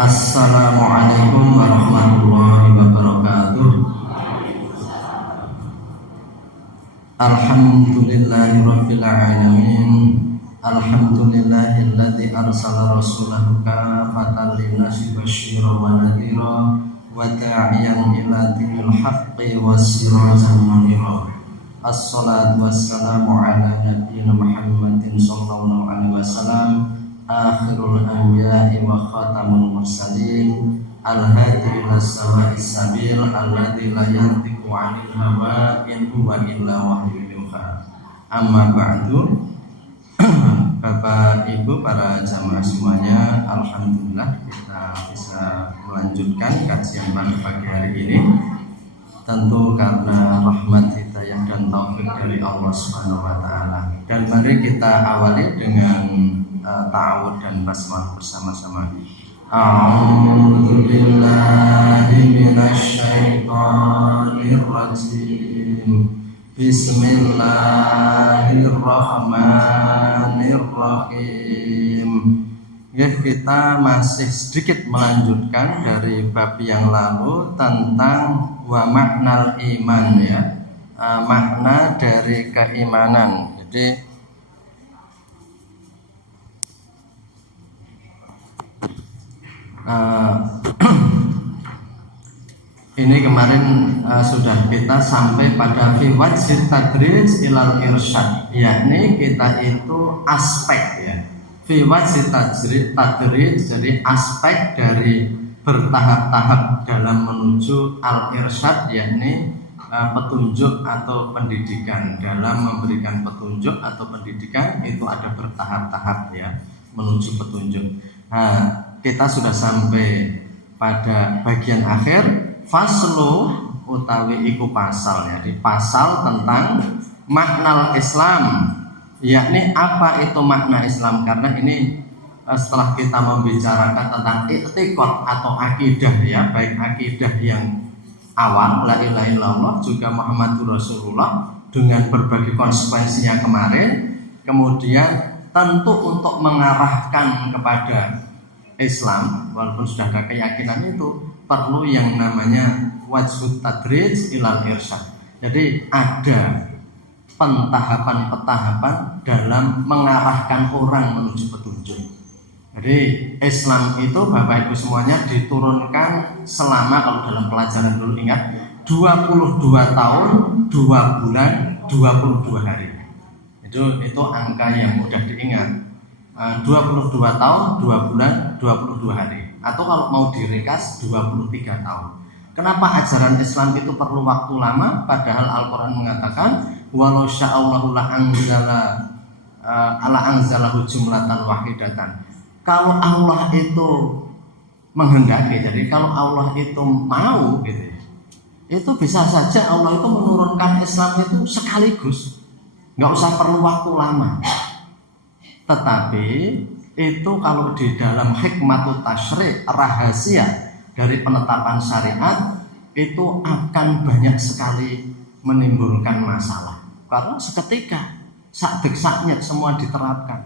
Assalamualaikum warahmatullahi wabarakatuh. Alhamdulillahirabbil alamin. Alhamdulillahilladzi arsala rasulahu kafatan linnasi basyiran wa nadhira wa da'iyan ila dinil haqqi wasirajan munira. Assalatu wassalamu ala nabiyyina Muhammadin sallallahu alaihi wasallam, akhirul anbiya'i wa khatamul mursalin, al-hadi ila sawa'is sabil, alladzi la yantiqu 'anil hawa in huwa illa wahyun yuha. Amma ba'du. Bapak Ibu para jamaah semuanya, alhamdulillah kita bisa melanjutkan kajian pada pagi hari ini. Tentu karena rahmat hidayah dan taufik dari Allah Subhanahu wa taala. Dan mari kita awali dengan ta'awud dan basmalah bersama-sama. A'udzu billahi minasyaitonir rajim. Bismillahirrahmanirrahim. Ya, kita masih sedikit melanjutkan dari bab yang lalu tentang wa maknal iman, ya, makna dari keimanan. Jadi ini kemarin sudah kita sampai pada fi wajhit tadrij ilal irsyad, yakni kita itu aspek, ya, fi wajhit tadrij, jadi aspek dari bertahap-tahap dalam menuju al irsyad, yakni petunjuk atau pendidikan. Dalam memberikan petunjuk atau pendidikan itu ada bertahap-tahap, ya, menuju petunjuk. Nah, kita sudah sampai pada bagian akhir faslu utawi iku pasal, ya, di pasal tentang makna Islam, yakni apa itu makna Islam. Karena ini setelah kita membicarakan tentang i'tiqad atau akidah, ya, baik akidah yang awal la ilaha illallah juga Muhammadur Rasulullah dengan berbagai konsekuensinya kemarin, kemudian tentu untuk mengarahkan kepada Islam, walaupun sudah ada keyakinan itu, perlu yang namanya wajhut tadrij ilal irsyad. Jadi ada pentahapan-pentahapan dalam mengarahkan orang menuju petunjuk. Jadi Islam itu Bapak Ibu semuanya diturunkan selama, kalau dalam pelajaran dulu ingat, 22 tahun, 2 bulan, 22 hari. Itu angka yang mudah diingat. 22 tahun, 2 bulan, 22 hari. Atau kalau mau diringkas 23 tahun. Kenapa ajaran Islam itu perlu waktu lama? Padahal Al-Quran mengatakan walau sya'allahu anzalahu jumlatan wahidatan. Kalau Allah itu menghendaki, jadi kalau Allah itu mau, gitu ya, itu bisa saja Allah itu menurunkan Islam itu sekaligus, nggak usah perlu waktu lama. Tetapi itu kalau di dalam hikmatut tasyri', rahasia dari penetapan syariat, itu akan banyak sekali menimbulkan masalah. Karena seketika sak-sak-saknya semua diterapkan.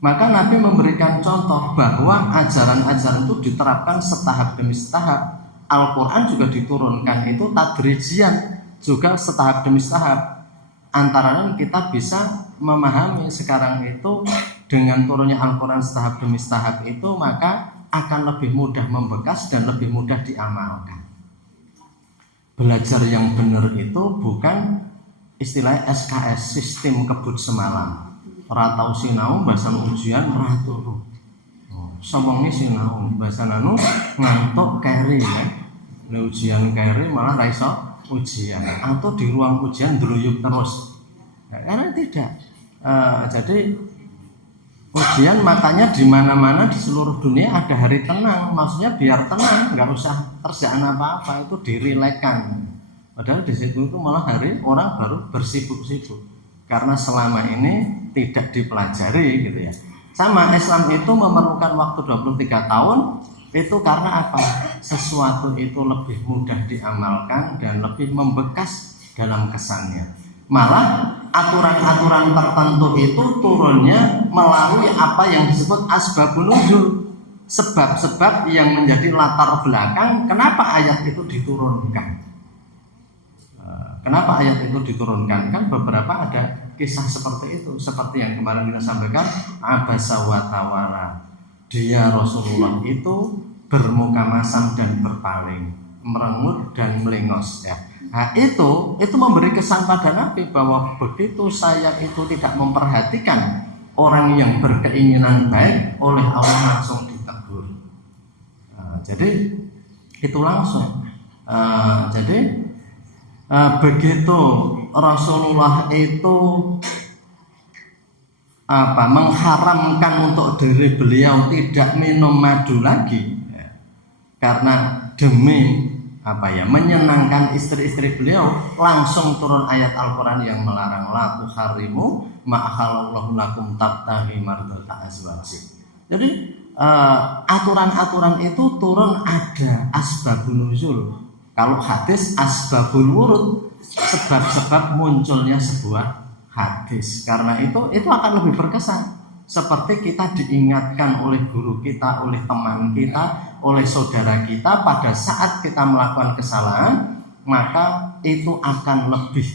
Maka Nabi memberikan contoh bahwa ajaran-ajaran itu diterapkan setahap demi setahap. Al-Quran juga diturunkan itu tadrijian, juga setahap demi setahap. Antara lain kita bisa memahami sekarang itu dengan turunnya Al-Quran setahap demi setahap itu, maka akan lebih mudah membekas dan lebih mudah diamalkan. Belajar yang benar itu bukan istilah SKS, sistem kebut semalam. Ratau sinau bahasan ujian raturu. Somongi sinau bahasan anu ngantuk keri, ya. Ujian keri malah raiso ujian, atau di ruang ujian deluyuk terus. Karena tidak. Jadi ujian makanya di mana-mana di seluruh dunia ada hari tenang. Maksudnya biar tenang, nggak usah kerjaan apa-apa, itu dirilekkan. Padahal di situ itu malah hari orang baru bersibuk-sibuk karena selama ini tidak dipelajari, gitu ya. Sama Islam itu memerlukan waktu 23 tahun itu karena apa? Sesuatu itu lebih mudah diamalkan dan lebih membekas dalam kesannya. Malah aturan-aturan tertentu itu turunnya melalui apa yang disebut asbabun nuzul. sebab-sebab yang menjadi latar belakang kenapa ayat itu diturunkan. Kenapa ayat itu diturunkan? Kan beberapa ada kisah seperti itu, seperti yang kemarin kita sampaikan, abasa wa tawalla. Dia Rasulullah itu bermuka masam dan berpaling, merengut dan melengos ya. Nah, itu memberi kesan pada Nabi bahwa begitu saya itu tidak memperhatikan orang yang berkeinginan baik, oleh Allah langsung ditegur. Jadi itu langsung. Begitu Rasulullah itu mengharamkan untuk diri beliau tidak minum madu lagi ya, karena demi menyenangkan istri-istri beliau, langsung turun ayat Al-Quran yang melarang la tuharimu ma ahallallahu lakum tabtaghi mardata azwajik. Jadi aturan-aturan itu turun ada asbabun nuzul. Kalau hadis asbabul wurud, sebab-sebab munculnya sebuah hadis. Karena itu akan lebih berkesan. Seperti kita diingatkan oleh guru kita, oleh teman kita, oleh saudara kita pada saat kita melakukan kesalahan, maka itu akan lebih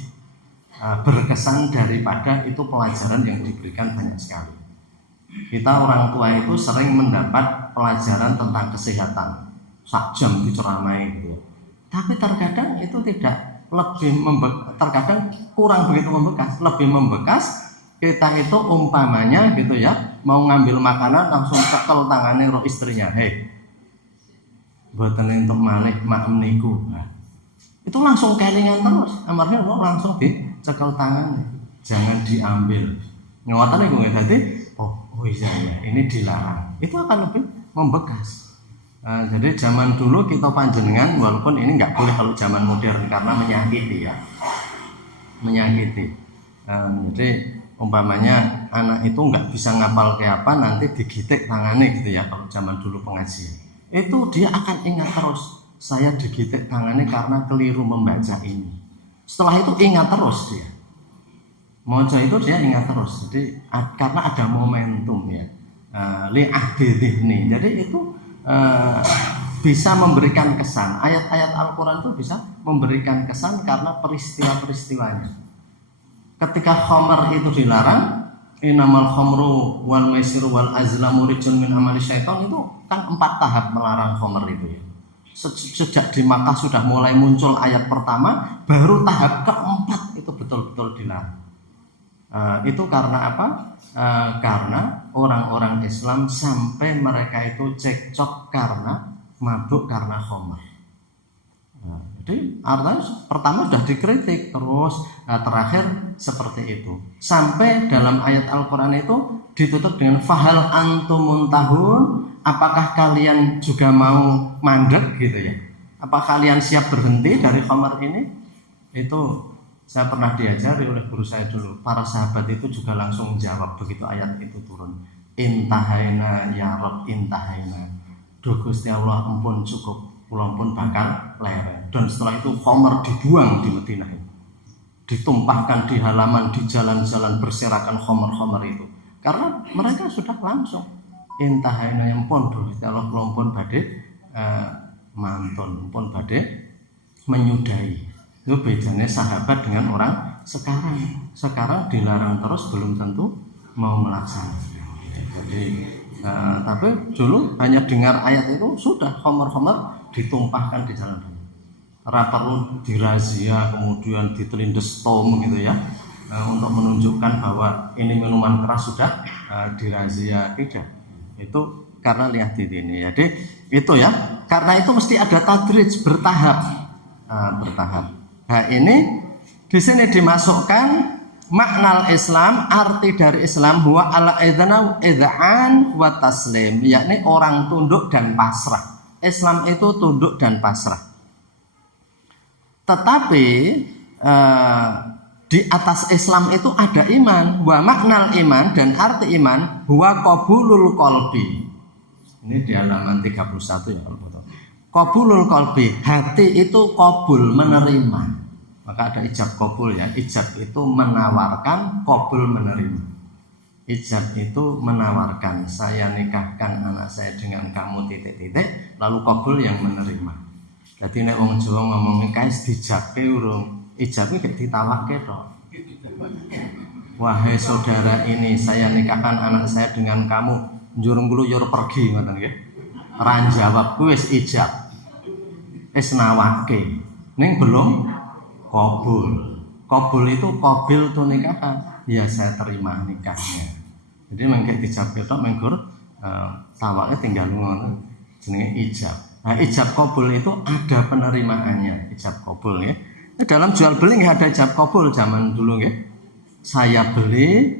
berkesan daripada itu pelajaran yang diberikan banyak sekali. Kita orang tua itu sering mendapat pelajaran tentang kesehatan, sak jam diceramai gitu. Tapi terkadang itu tidak terkadang kurang begitu membekas, lebih membekas kita itu umpamanya gitu ya, mau ngambil makanan langsung cekel tangannya roh istrinya, hei buatan untuk malik maem niku. Nah, itu langsung kelingan terus, amarnya lo langsung dicekel tangannya, jangan diambil. Ngewatan itu tadi, oh iya ya, ini dilarang. Itu akan lebih membekas. Jadi zaman dulu kita panjenengan, walaupun ini nggak boleh kalau zaman modern karena menyakiti ya, menyakiti. Jadi umpamanya anak itu nggak bisa ngapal kayak apa, nanti digitik tangannya gitu ya. Kalau zaman dulu pengajian, itu dia akan ingat terus, saya digitik tangannya karena keliru membaca ini. Setelah itu ingat terus dia, mojo itu dia ingat terus. Jadi karena ada momentum ya, li'ahdidhni. Jadi itu bisa memberikan kesan. Ayat-ayat Al-Quran itu bisa memberikan kesan karena peristiwa-peristiwanya. Ketika khamr itu dilarang, innamal khamru wal maisiru wal azlamu rijsun min amali syaitan, itu kan 4 tahap melarang khamr itu ya. Sejak di Makkah sudah mulai muncul ayat pertama, baru tahap keempat itu betul-betul dilarang. Itu karena apa? Karena orang-orang Islam sampai mereka itu cekcok karena mabuk karena khamr. Jadi artinya pertama sudah dikritik, terus terakhir seperti itu. Sampai dalam ayat Al-Quran itu ditutup dengan fahal antumun tahun, apakah kalian juga mau mandek gitu ya? Apa kalian siap berhenti dari khamr ini? Itu saya pernah diajari oleh guru saya dulu. Para sahabat itu juga langsung jawab begitu ayat itu turun. Intahaina ya Rabb, intahaina. Duh Gusti Allah, ampun cukup, pulang pun bakal lereng. Dan setelah itu khamr dibuang di Madinah, ditumpahkan di halaman, di jalan-jalan berserakan khamr itu. Karena mereka sudah langsung intahaina yang pun Gusti Allah, pulang pun badhe mantun, pun badhe menyudahi. Itu bedanya sahabat dengan orang sekarang. Sekarang dilarang terus belum tentu mau melaksanakan. Jadi tapi dulu hanya dengar ayat itu sudah khamr ditumpahkan di jalan raya. Ora perlu dirazia kemudian ditelindes tom gitu ya, untuk menunjukkan bahwa ini minuman keras sudah dirazia, tidak. Itu karena lihat di sini. Jadi itu ya, karena itu mesti ada tadrij, bertahap. Nah ini di sini dimasukkan makna Islam, arti dari Islam huwa ala idzan wa taslim, yakni orang tunduk dan pasrah. Islam itu tunduk dan pasrah. Tetapi di atas Islam itu ada iman. Wa maknal iman, dan arti iman huwa qabulul qalbi. Ini di halaman 31 ya kalau betul. Qabulul qalbi, hati itu qabul, menerima. Maka ada ijab qabul ya. Ijab itu menawarkan, qabul menerima. Ijab itu menawarkan, saya nikahkan anak saya dengan kamu titik-titik, lalu kabul yang menerima. Jadi nek wong Jawa ngomong kaes dijabke urung, ijab iki gak ditawake tok. Wahai saudara ini, saya nikahkan anak saya dengan kamu, njur ngluyur pergi ngoten nggih. Ora jawab kuwi wis ijab. Wis nawake. Ning belum kabul. Kabul itu qabil tu nikahkan. Ya saya terima nikahnya. Jadi mengke dijabke tok menggur tawake tinggal ngono jenenge ijab. Nah, ijab kabul itu ada penerimaannya, ijab kabul ya. Dalam jual beli nggak ada ijab kabul zaman dulu ya. Saya beli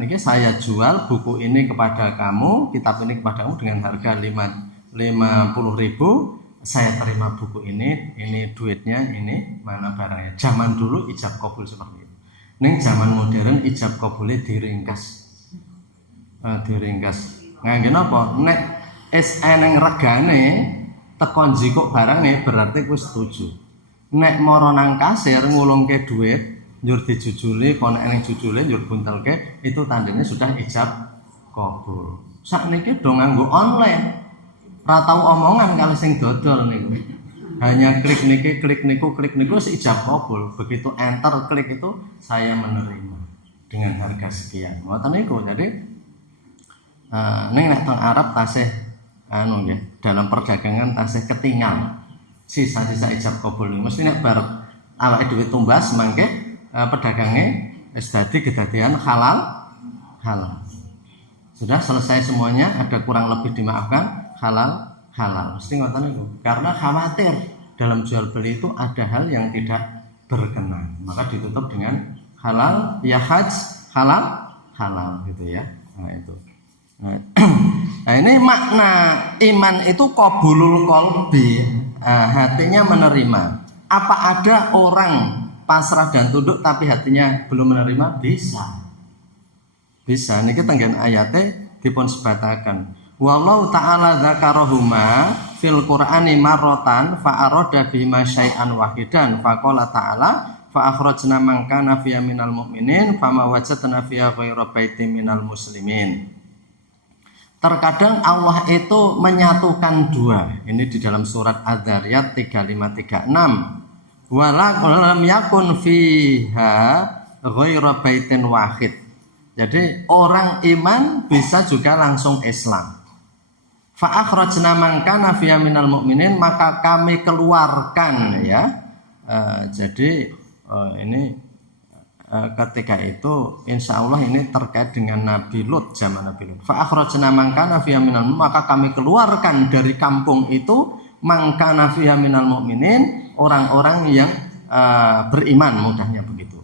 niki saya jual buku ini kepada kamu, kitab ini kepada kamu dengan harga 50.000. Saya terima buku ini duitnya, ini mana barangnya. Zaman dulu ijab kabul seperti itu. Ning zaman modern ijab kabule diringkas. Ngangge napa? Nek es eneng regane teko njikuk barange berarti kuwi setuju. Nek mara nang kasir ngulungke duit, njur dijujuli, kono eneng jujule njur buntelke, itu tandanya sudah ijab kabul. Sakniki do nganggo online. Ora tau omongan kali sing dodol niku. Hanya klik niku ijab kabul. Begitu enter klik itu saya menerima dengan harga sekian. Ngoten niku. Jadi ning nek teng Arab tasih nggih, dalam perdagangan tasih ketinggal sisa-sisa ijab kabul. Mesti nek bar awake dhewe tumbas mangke pedagange wis dadi kedadian halal. Sudah selesai semuanya, ada kurang lebih dimaafkan, halal. Mesti ngoten niku. Karena khawatir dalam jual beli itu ada hal yang tidak berkenan, maka ditutup dengan halal ya hajj, halal gitu ya. Nah itu. Nah ini makna iman itu qabulul qalbi, hatinya menerima. Apa ada orang pasrah dan tunduk tapi hatinya belum menerima? Bisa. Niki tenggen ayate dipun sebataken. Wallahu ta'ala dzakarahuma fil Qur'ani marratan fa arada bima syai'an wahidan fa qala ta'ala fa akhrajna man kana fiya minal mu'minin fama wajadna fiya ghairu baitin minal muslimin. Terkadang Allah itu menyatukan dua. Ini di dalam surat Adz-Dzariyat 3536. Wala lam yakun fiha ghairu baitin wahid. Jadi orang iman bisa juga langsung Islam. Fa akhrajna man kana fiya minal mu'minin, maka kami keluarkan ya. Jadi ini ketika itu insya Allah ini terkait dengan Nabi Lut, zaman Nabi Lut. Fa akhrajna man kana fiya minal mu'minin, maka kami keluarkan dari kampung itu man kana fiya minal mu'minin, orang-orang yang beriman, mudahnya begitu.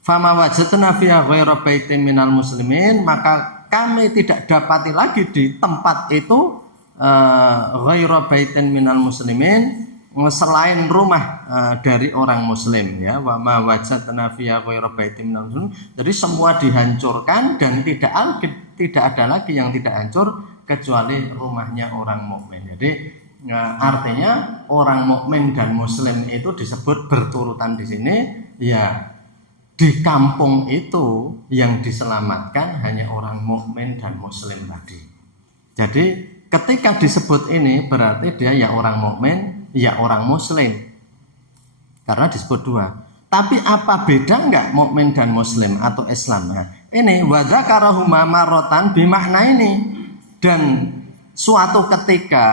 Fama wajadna fiya ghairu baitin minal muslimin, maka kami tidak dapati lagi di tempat itu ghairu baitin minal muslimin, selain rumah dari orang muslim ya. Wa ma wajadna fiya ghairu baitin minal muslimin. Jadi semua dihancurkan dan tidak ada lagi yang tidak hancur kecuali rumahnya orang mukmin. Jadi artinya orang mukmin dan muslim itu disebut berturutan di sini ya. Di kampung itu yang diselamatkan hanya orang mukmin dan muslim tadi. Jadi ketika disebut ini berarti dia ya orang mukmin, ya orang muslim. Karena disebut dua. Tapi apa beda enggak mukmin dan muslim atau Islam? Nah, ini wa dzakarahuma marratan bimakna ini. Dan suatu ketika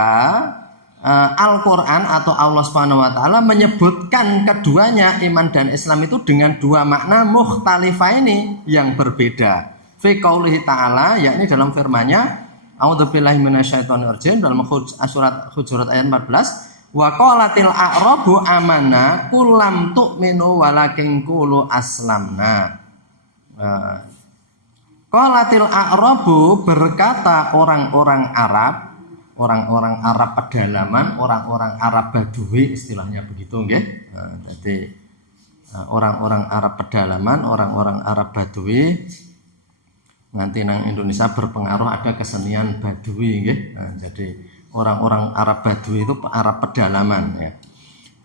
Al-Quran atau Allah Subhanahu wa Ta'ala menyebutkan keduanya, iman dan Islam itu dengan dua makna mukhtalifah ini yang berbeda. Fi qaulihi ta'ala, yakni dalam firman-Nya, a'udzubillahi minasyaitonir rajim, dalam surat Hujurat ayat 14, wa qalatil a'rabu amanna qul lam tu'minu walakin qulu aslamna. Qalatil a'rabu, berkata orang-orang Arab pedalaman, orang-orang Arab Badui, istilahnya begitu nggih. Jadi orang-orang Arab pedalaman, orang-orang Arab Badui, nanti nang Indonesia berpengaruh ada kesenian Badui nggih. Jadi orang-orang Arab Badui itu Arab pedalaman ya.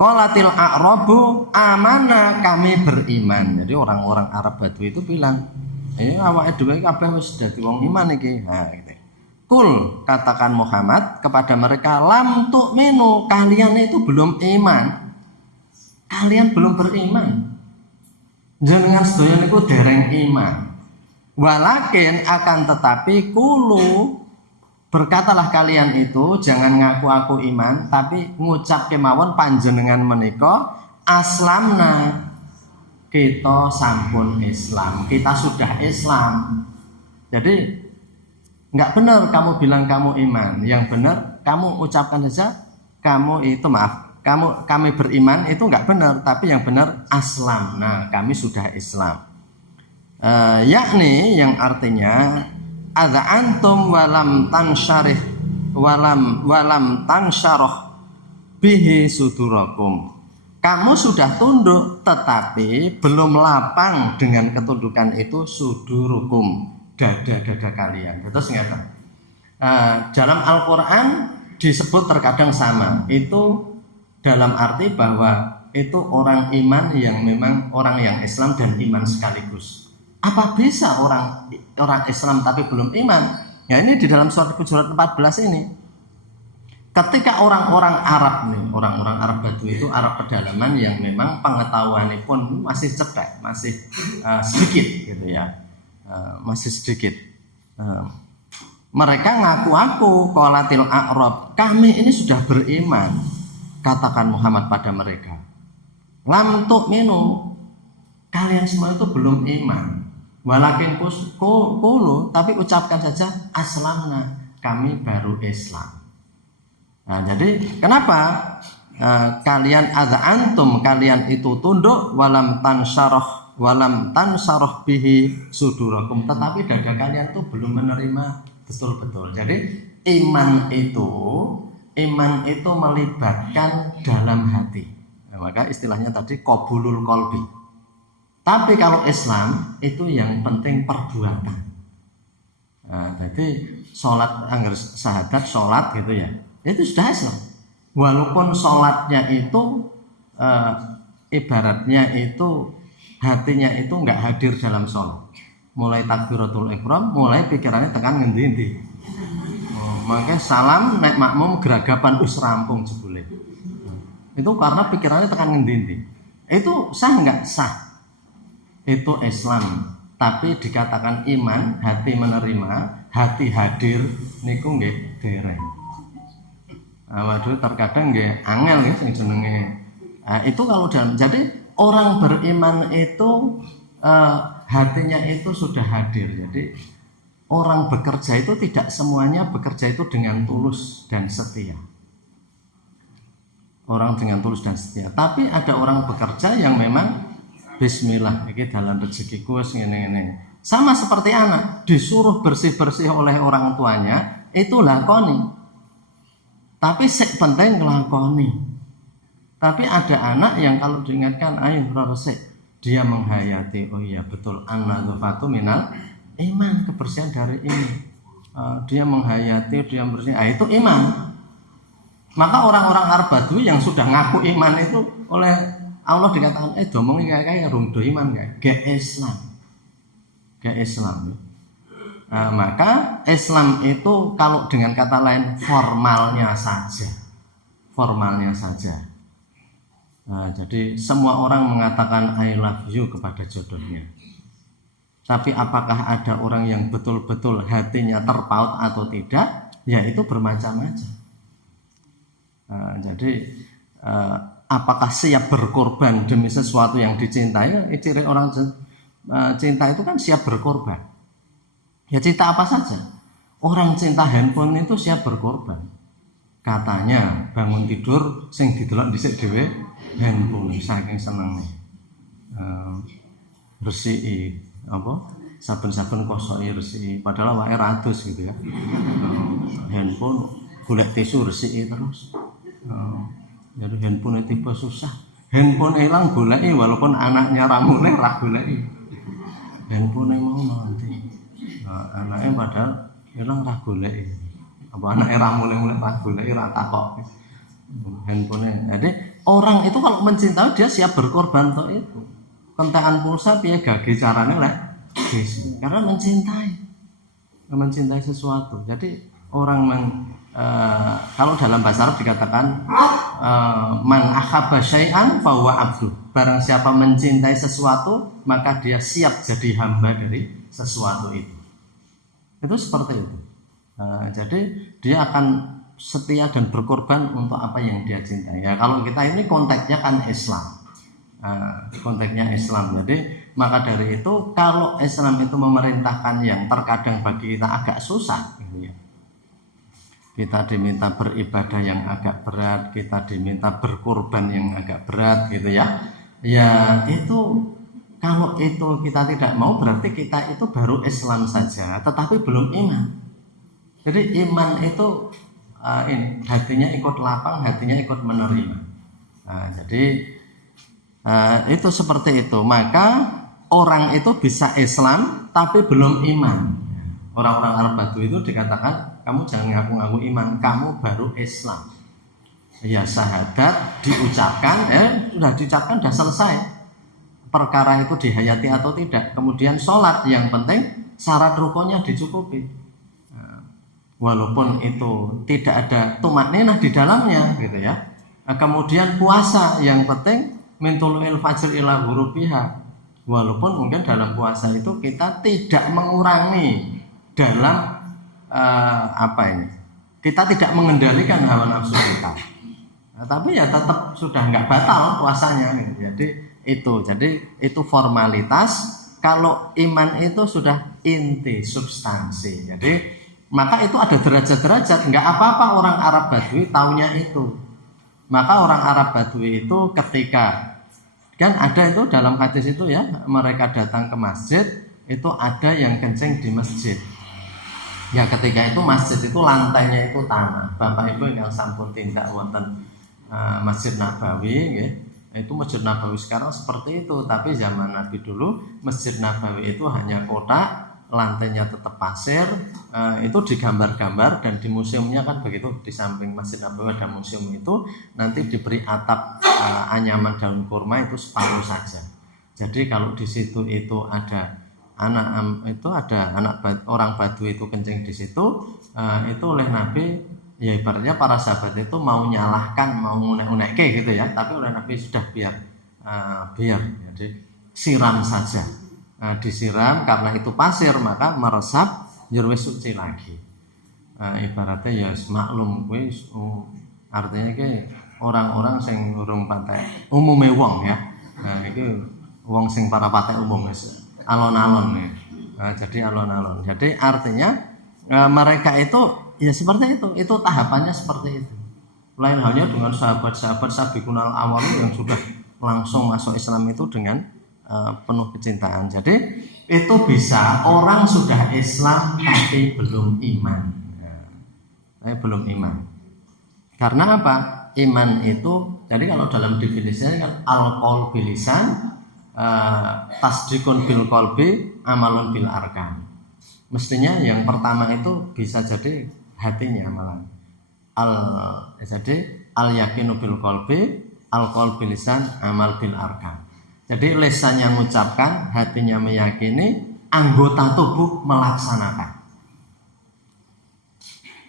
Qalatil a'rabu amana, kami beriman. Jadi orang-orang Arab Badui itu bilang, Awake dhewe kabeh wis dadi wong iman iki. Nah, gitu. Kul, katakan Muhammad kepada mereka, lam tu'minu, kalian itu belum iman. Kalian belum beriman. Jenengan sedaya niku dereng iman. Walakin akan tetapi kulu, berkatalah kalian itu, jangan ngaku aku iman, tapi ngucap kemawon panjenengan menika aslamna, kita sampun Islam, kita sudah Islam. Jadi nggak benar kamu bilang kamu iman, yang benar kamu ucapkan saja kamu itu kami beriman, itu nggak benar, tapi yang benar aslam. Nah, kami sudah Islam. Yakni yang artinya ada antum walam tansyarih walam tansyarah bihi sudurakum. Kamu sudah tunduk tetapi belum lapang dengan ketundukan itu sudurukum, dada-dada kalian. Terus ngata. Dalam Al-Quran disebut terkadang sama. Itu dalam arti bahwa itu orang iman yang memang orang yang Islam dan iman sekaligus. Apa bisa orang Islam tapi belum iman? Ya ini di dalam surat Hujurat 14 ini. Ketika orang-orang Arab nih, orang-orang Arab Badui itu Arab pedalaman yang memang pengetahuannya pun masih cetek, masih sedikit gitu ya, masih sedikit. Mereka ngaku-ngaku qolatil a'rab, kami ini sudah beriman. Katakan Muhammad pada mereka, lam tu'minu, kalian semua itu belum iman. Walakin qulu, tapi ucapkan saja aslamna, kami baru Islam. Nah, jadi kenapa kalian ada antum, kalian itu tunduk walam tansyarah bihi sudurakum, tetapi dada kalian itu belum menerima betul-betul. Jadi iman itu melibatkan dalam hati. Nah, maka istilahnya tadi qabulul qalbi. Tapi kalau Islam itu yang penting perbuatan. Nah, jadi sholat, anggar syahadat sholat gitu ya, itu sudah Islam. Walaupun sholatnya itu ibaratnya itu hatinya itu nggak hadir dalam sholat. Mulai takbiratul ihram, mulai pikirannya tekan ngendi-endi. Makanya salam naik makmum geragapan rampung jebule. Itu karena pikirannya tekan ngendi-endi. Itu sah nggak? Sah. Itu Islam. Tapi dikatakan iman, hati menerima, hati hadir, niku nggih dereng. Waduh, terkadang nggih angel nggih sing jenenge. Itu kalau dalam, jadi orang beriman itu hatinya itu sudah hadir. Jadi orang bekerja itu tidak semuanya bekerja itu dengan tulus dan setia. Orang dengan tulus dan setia. Tapi ada orang bekerja yang memang bismillah, iki dalan rezekiku wis ngene-ngene. Sama seperti anak, disuruh bersih-bersih oleh orang tuanya, itu lakoni. Tapi sik penting nglakoni. Tapi ada anak yang kalau diingatkan ayo resik, dia menghayati, oh iya betul, an-nadzafatu minal iman, kebersihan dari ini. Dia menghayati, dia bersih, itu iman. Maka orang-orang Arab Badui yang sudah ngaku iman itu oleh Allah dikatakan, domongi kayak rung do iman gak Islam. Gak Islam. Maka Islam itu kalau dengan kata lain formalnya saja. Formalnya saja. Jadi semua orang mengatakan I love you kepada jodohnya. Tapi apakah ada orang yang betul-betul hatinya terpaut atau tidak? Ya itu bermacam-macam. Jadi apakah siap berkorban demi sesuatu yang dicintai? Ciri orang cinta itu kan siap berkorban. Ya cinta apa saja. Orang cinta handphone itu siap berkorban. Katanya bangun tidur sing didelok dhisik dhewe handphone saking senenge. Resiki apa? Saben-saben kosoke resiki padahal wae ratus gitu ya. Handphone golek tisu resiki terus. Jadi handphone tiba susah. Handphone hilang goleki walaupun anaknya ramune ra goleki. Handphone mau nanti. Anaknya padahal hilang ra goleki. Apa anaknya ramune ra goleki ra takok. Handphone. Jadi orang itu kalau mencintai dia siap berkorban toh itu. Kentekan pulsa piye gage carane lek biologis karena mencintai sesuatu. Jadi orang kalau dalam bahasa Arab dikatakan man ahabba syai'an fahuwa abdu. Barang siapa mencintai sesuatu maka dia siap jadi hamba dari sesuatu itu. Itu seperti itu. Jadi dia akan setia dan berkorban untuk apa yang dia cintai. Ya kalau kita ini konteksnya kan Islam, konteksnya Islam. Jadi maka dari itu kalau Islam itu memerintahkan yang terkadang bagi kita agak susah, gitu ya. Kita diminta beribadah yang agak berat, kita diminta berkorban yang agak berat, gitu ya. Ya itu kalau itu kita tidak mau berarti kita itu baru Islam saja, tetapi belum iman. Jadi iman itu hatinya ikut lapang, hatinya ikut menerima. Jadi itu seperti itu. Maka orang itu bisa Islam tapi belum iman. Orang-orang Arab Badui itu dikatakan kamu jangan ngaku-ngaku iman, kamu baru Islam. Ya syahadat diucapkan, sudah diucapkan, sudah selesai. Perkara itu dihayati atau tidak. Kemudian sholat, yang penting syarat rukunnya dicukupi. Walaupun itu tidak ada tumakninah di dalamnya, gitu ya. Kemudian puasa, yang penting min tulu'il fajr ila ghurubiha. Walaupun mungkin dalam puasa itu kita tidak mengurangi dalam kita tidak mengendalikan hawa nafsu kita. Tapi ya tetap sudah nggak batal puasanya, gitu. Jadi itu formalitas. Kalau iman itu sudah inti substansi. Jadi maka itu ada derajat-derajat. Nggak apa-apa orang Arab Badui taunya itu. Maka orang Arab Badui itu ketika kan ada itu dalam hadis itu ya, mereka datang ke masjid itu ada yang kencing di masjid. Ya ketika itu masjid itu lantainya itu tanah. Bapak Ibu yang sampun tindak wonten Masjid Nabawi, ya. Itu Masjid Nabawi sekarang seperti itu. Tapi zaman Nabi dulu Masjid Nabawi itu hanya kotak, lantainya tetap pasir, itu digambar-gambar dan di museumnya kan begitu, di samping Masjid Nabawi ada museum itu nanti diberi atap anyaman daun kurma itu separuh saja. Jadi kalau di situ itu ada orang Badui itu kencing di situ, itu oleh Nabi ya ibaratnya para sahabat itu mau nyalahkan, mau unek-unek gitu ya, tapi oleh Nabi sudah biar jadi siram saja. Disiram karena itu pasir maka meresap jurwes suci lagi. Ibaratnya ya maklum wis artinya ke orang-orang sing urung patek umume wong ya. Iki wong sing para patek umum wis alon-alon ya. Jadi alon-alon. Jadi artinya mereka itu ya seperti itu tahapannya seperti itu. Lain halnya dengan sahabat-sahabat sabiqunal awal yang sudah langsung masuk Islam itu dengan penuh kecintaan. Jadi itu bisa orang sudah Islam tapi belum iman. Belum iman. Karena apa? Iman itu jadi kalau dalam definisinya kan al-qaul bil lisan, tasdikun bil qalbi, amalun bil arkan. Mestinya yang pertama itu bisa jadi hatinya malah. Jadi al yakinu bil qalbi, al-qaul bil lisan, amal bil arkan. Jadi lisannya mengucapkan, hatinya meyakini, anggota tubuh melaksanakan.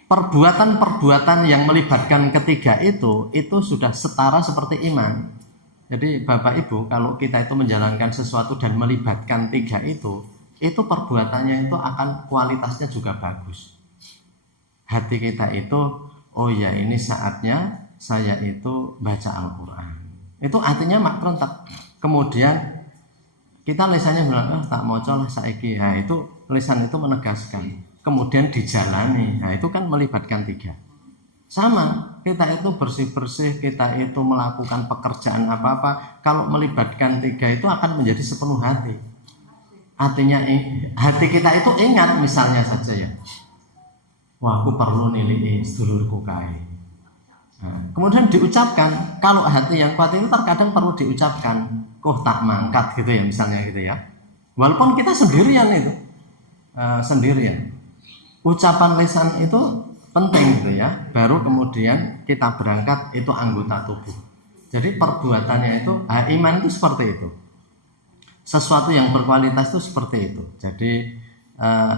Perbuatan-perbuatan yang melibatkan ketiga itu sudah setara seperti iman. Jadi Bapak Ibu, kalau kita itu menjalankan sesuatu dan melibatkan tiga itu perbuatannya itu akan kualitasnya juga bagus. Hati kita itu, oh ya ini saatnya saya itu baca Al-Quran. Itu artinya makrontak. Kemudian kita lisannya bilang, tak moco lah saiki. Nah, itu lisan itu menegaskan. Kemudian dijalani. Nah, itu kan melibatkan tiga. Sama, kita itu bersih-bersih, kita itu melakukan pekerjaan apa-apa. Kalau melibatkan tiga itu akan menjadi sepenuh hati. Artinya hati kita itu ingat misalnya saja ya. Wah, aku perlu nilai sedulurku kae. Nah, kemudian diucapkan. Kalau hati yang kuat itu terkadang perlu diucapkan. Kok tak mangkat gitu ya misalnya gitu ya. Walaupun kita sendirian itu sendirian. Ucapan lisan itu penting gitu ya. Baru kemudian kita berangkat itu anggota tubuh. Jadi perbuatannya itu iman itu seperti itu. Sesuatu yang berkualitas itu seperti itu. Jadi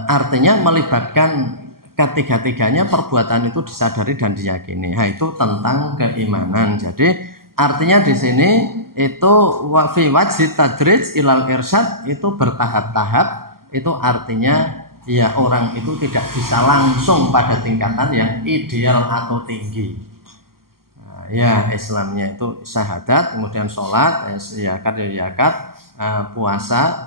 artinya melibatkan ketiga-tiganya, perbuatan itu disadari dan diyakini. Nah, itu tentang keimanan. Jadi artinya di sini itu wa fi wajhi tadrij ilal irsyad itu bertahap-tahap. Itu artinya ya orang itu tidak bisa langsung pada tingkatan yang ideal atau tinggi. Ya Islamnya itu syahadat, kemudian sholat, zakat, puasa,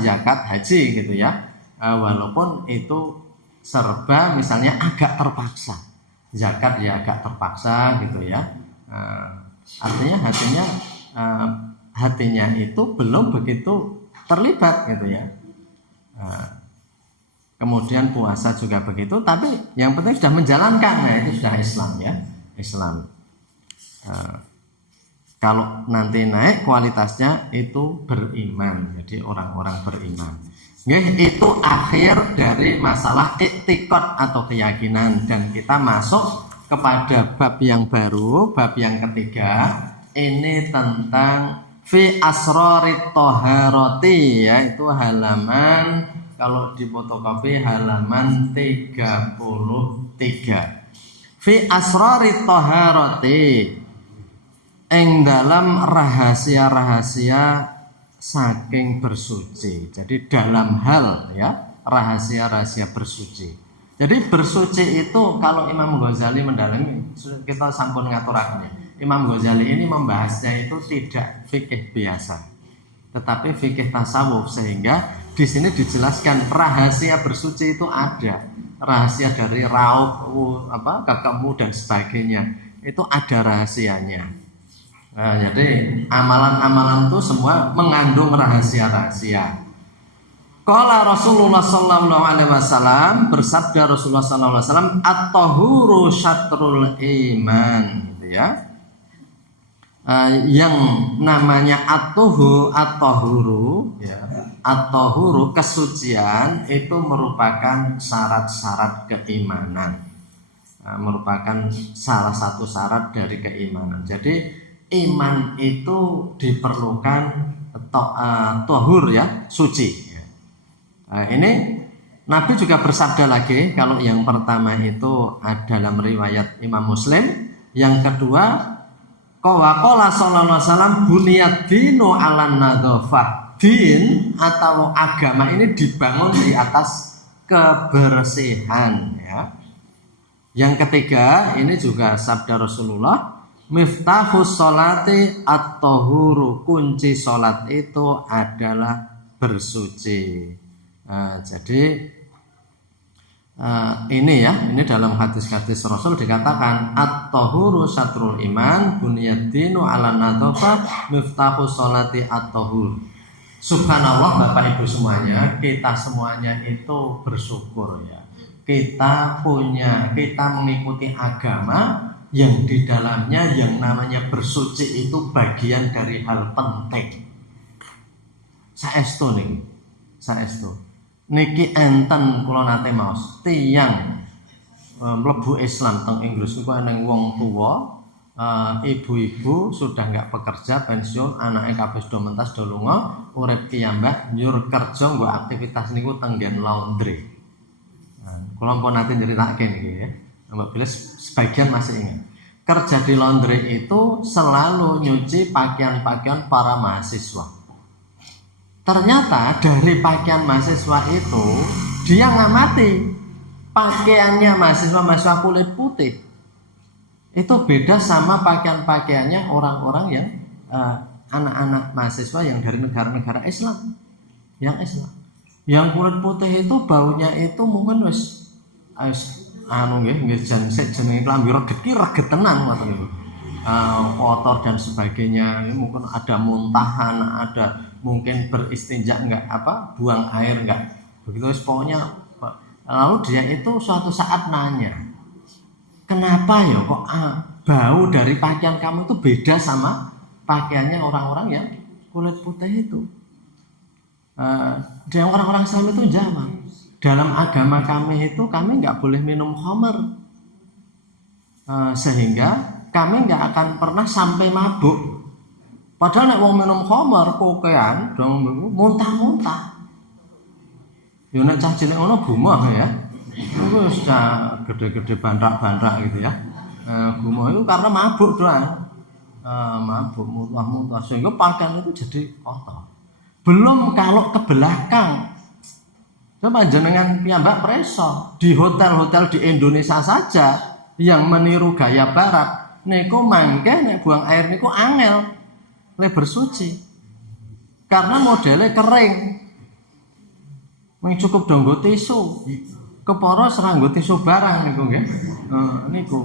zakat, haji gitu ya. Walaupun itu serba misalnya agak terpaksa, zakat ya agak terpaksa gitu ya. Artinya hatinya itu belum begitu terlibat gitu ya. Kemudian puasa juga begitu, tapi yang penting sudah menjalankan, nah itu sudah Islam ya, Islam. Kalau nanti naik kualitasnya itu beriman, jadi orang-orang beriman. Itu akhir dari masalah i'tiqad atau keyakinan, dan kita masuk kepada bab yang baru, bab yang ketiga. Ini tentang fi asrorit toharoti, yaitu halaman, kalau di fotokopi halaman 33. Fi asrorit toharoti, ing dalam rahasia-rahasia saking bersuci. Jadi dalam hal ya rahasia-rahasia bersuci. Jadi bersuci itu kalau Imam Ghazali mendalami, kita sampun ngaturaken. Imam Ghazali ini membahasnya itu tidak fikih biasa, tetapi fikih tasawuf, sehingga di sini dijelaskan rahasia bersuci itu ada. Rahasia dari rauh, kekemu dan sebagainya. Itu ada rahasianya. Nah, jadi amalan-amalan itu semua mengandung rahasia-rahasia. Qala Rasulullah sallallahu alaihi wasallam, bersabda Rasulullah sallallahu alaihi wasallam, at-tahuru syatrul iman, gitu ya. Yang namanya at-tahuru ya. At-tahuru kesucian itu merupakan syarat-syarat keimanan. Merupakan salah satu syarat dari keimanan. Jadi iman itu diperlukan tahur ya, suci. Ini Nabi juga bersabda lagi, kalau yang pertama itu dalam riwayat Imam Muslim, yang kedua qala sallallahu alaihi wasallam buniyad dinu 'alan nadzafah. Din atau agama ini dibangun di atas kebersihan ya. Yang ketiga, ini juga sabda Rasulullah, miftahus sholati at-tahuru, kunci sholat itu adalah bersuci. Jadi ini dalam hadis-hadis Rasul dikatakan at-tahuru syatrul iman, bunyad dinu 'alan nadzafah, miftahus sholati at-tahur. Subhanallah Bapak Ibu semuanya, kita semuanya itu bersyukur ya. Kita mengikuti agama yang di dalamnya yang namanya bersuci itu bagian dari hal penting. Saestu niki enten kula nate maos tiyang mlebu Islam teng Inggris niku ana wong tuwa, ibu-ibu sudah nggak bekerja, pensiun, anaknya kabeh do mentas do lunga, urip piyambak nyur kerja nggo aktivitas niku teng nggen laundry. Kula pun nate nyeritake niki ya. Apabila sebagian masih ingat, kerja di laundry itu selalu nyuci pakaian-pakaian para mahasiswa. Ternyata dari pakaian mahasiswa itu dia ngamati pakaiannya mahasiswa kulit putih itu beda sama pakaian-pakaiannya orang-orang yang anak-anak mahasiswa yang dari negara-negara Islam, yang kulit putih itu baunya itu mungkin wis jenenge klambi regetenan ngoten niku. Kotor dan sebagainya, mungkin ada muntahan, ada mungkin beristinja buang air enggak. Begitu pokoknya. Lalu dia itu suatu saat nanya, kenapa ya kok bau dari pakaian kamu itu beda sama pakaiannya orang-orang yang kulit putih itu? Dan orang-orang Islam itu jawab, dalam agama kami itu kami nggak boleh minum khamr, sehingga kami nggak akan pernah sampai mabuk. Padahal nek wong minum khamar kokean dong muntah-muntah. Yo nek cah cilik ngono bumah ya. Iku wis gede-gede bantak-bantak gitu ya. Gumoh itu karena mabuk doang. Mabuk muntah-muntah sehingga pakaian itu jadi kotor. Belum kalau ke belakang. Coba jenengan piyambak preso di hotel-hotel di Indonesia saja yang meniru gaya barat niku mangke nek buang air niku angel le bersuci. Karena modelnya kering. Mung cukup donggo tisu. Kepara seranggo tisu barang niku nggih. Niku.